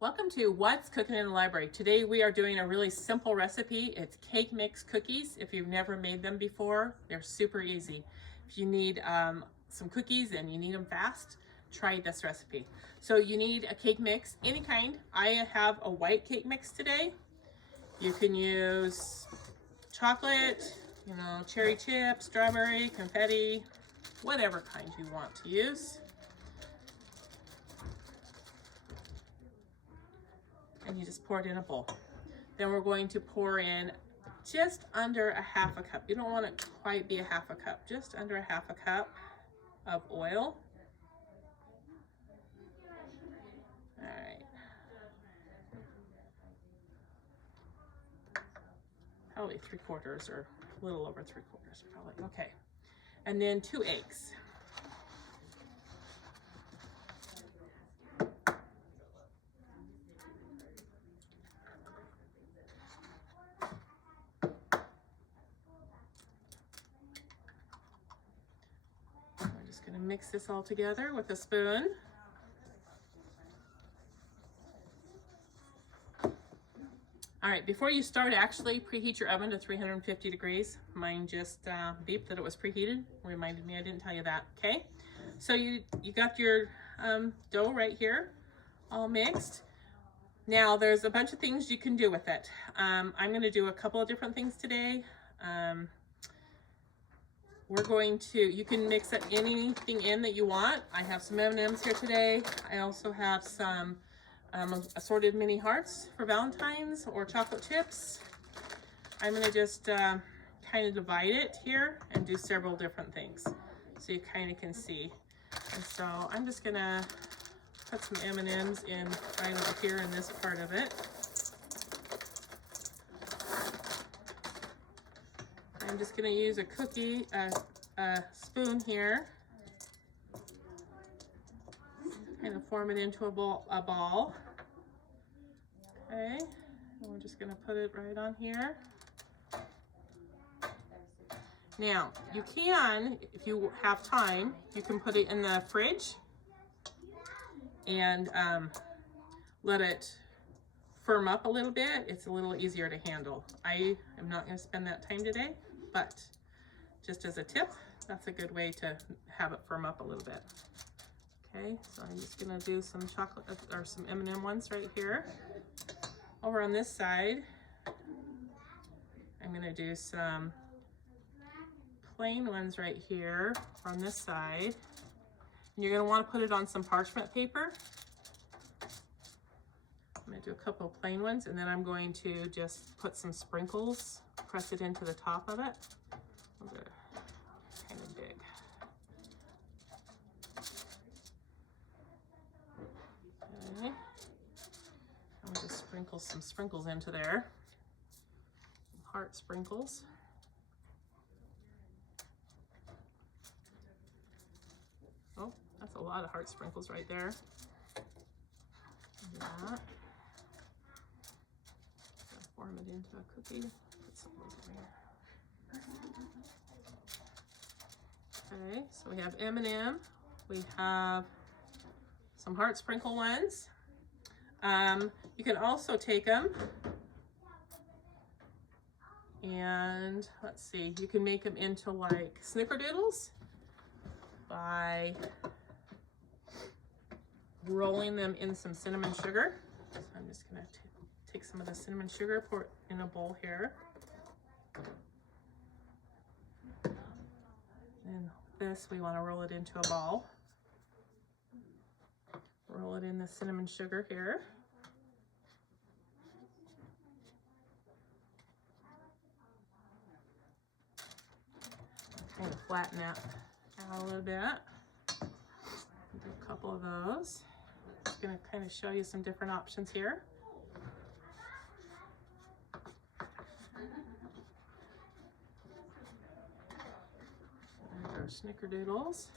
Welcome to What's Cooking in the Library. Today we are doing a really simple recipe. It's cake mix cookies. If you've never made them before, they're super easy. If you need some cookies and you need them fast, try this recipe. So you need a cake mix, any kind. I have a white cake mix today. You can use chocolate, cherry chips, strawberry, confetti, whatever kind you want to use. And you just pour it in a bowl. Then we're going to pour in just under a half a cup. You don't want it to quite be a half a cup, just under a half a cup of oil. All right. Probably 3/4 or a little over 3/4 probably. Okay. And then 2 eggs. Going to mix this all together with a spoon. All right, before you start, actually preheat your oven to 350 degrees. Mine just beeped that it was preheated. Reminded me I didn't tell you that. Okay, so you got your dough right here, all mixed. Now there's a bunch of things you can do with it. I'm going to do a couple of different things today. You can mix anything in that you want. I have some M&Ms here today. I also have some assorted mini hearts for Valentine's or chocolate chips. I'm gonna just kind of divide it here and do several different things so you kind of can see. And so I'm just gonna put some M&Ms in right over here in this part of it. I'm just going to use a spoon here, kind of form it into a ball. Okay, and we're just going to put it right on here. Now, you can, if you have time, you can put it in the fridge and let it firm up a little bit. It's a little easier to handle. I am not going to spend that time today, but just as a tip, that's a good way to have it firm up a little bit. Okay, so I'm just going to do some chocolate or some M&M ones right here. Over on this side, I'm going to do some plain ones right here on this side. And you're going to want to put it on some parchment paper. I'm going to do a couple of plain ones, and then I'm going to just put some sprinkles, press it into the top of it. Those are kind of big. Okay. I'm going to sprinkle some sprinkles into there. Heart sprinkles. Oh, that's a lot of heart sprinkles right there. Do that. Form it into a cookie. Put some of those in there. Okay, so we have M&M. We have some heart sprinkle ones. You can also take them and let's see, you can make them into like Snickerdoodles by rolling them in some cinnamon sugar. So I'm just gonna take some of the cinnamon sugar, pour it in a bowl here. And this, we want to roll it into a ball. Roll it in the cinnamon sugar here. Kind of flatten that out a little bit. Do a couple of those. Just going to kind of show you some different options here. Snickerdoodles.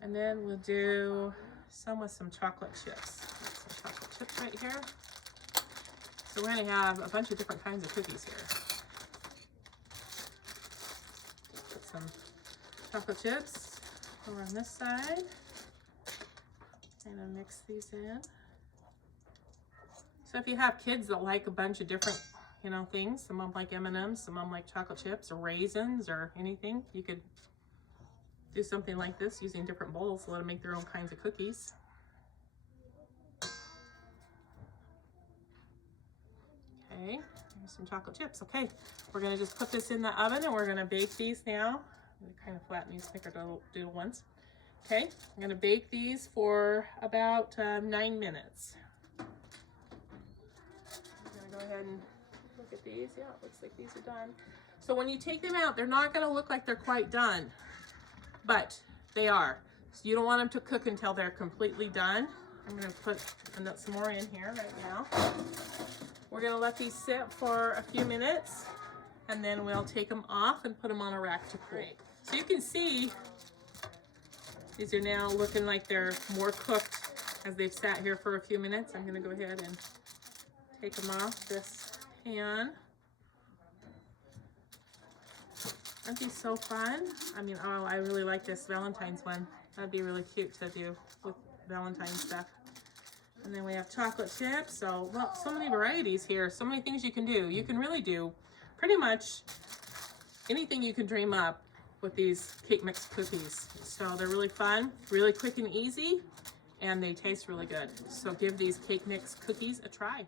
And then we'll do some with some chocolate chips. Some chocolate chips right here. So we're going to have a bunch of different kinds of cookies here. Put some chocolate chips over on this side. kind of mix these in. So if you have kids that like a bunch of different, you know, things, some of them like M&Ms, some of them like chocolate chips or raisins or anything, you could do something like this using different bowls, let them make their own kinds of cookies. Okay, here's some chocolate chips. Okay, we're gonna just put this in the oven and we're gonna bake these now. I'm gonna kind of flatten these Snickerdoodle ones. Okay, I'm gonna bake these for about 9 minutes. I'm gonna go ahead and look at these. Yeah, it looks like these are done. So when you take them out, they're not gonna look like they're quite done, but they are. So you don't want them to cook until they're completely done. I'm gonna put some more in here right now. We're gonna let these sit for a few minutes and then we'll take them off and put them on a rack to cool. So you can see these are now looking like they're more cooked as they've sat here for a few minutes. I'm gonna go ahead and take them off this pan. Aren't these so fun? I mean, oh, I really like this Valentine's one. That'd be really cute to do with Valentine's stuff. And then we have chocolate chips. So, well, so many varieties here. So many things you can do. You can really do pretty much anything you can dream up with these cake mix cookies. So they're really fun, really quick and easy, and they taste really good. So give these cake mix cookies a try.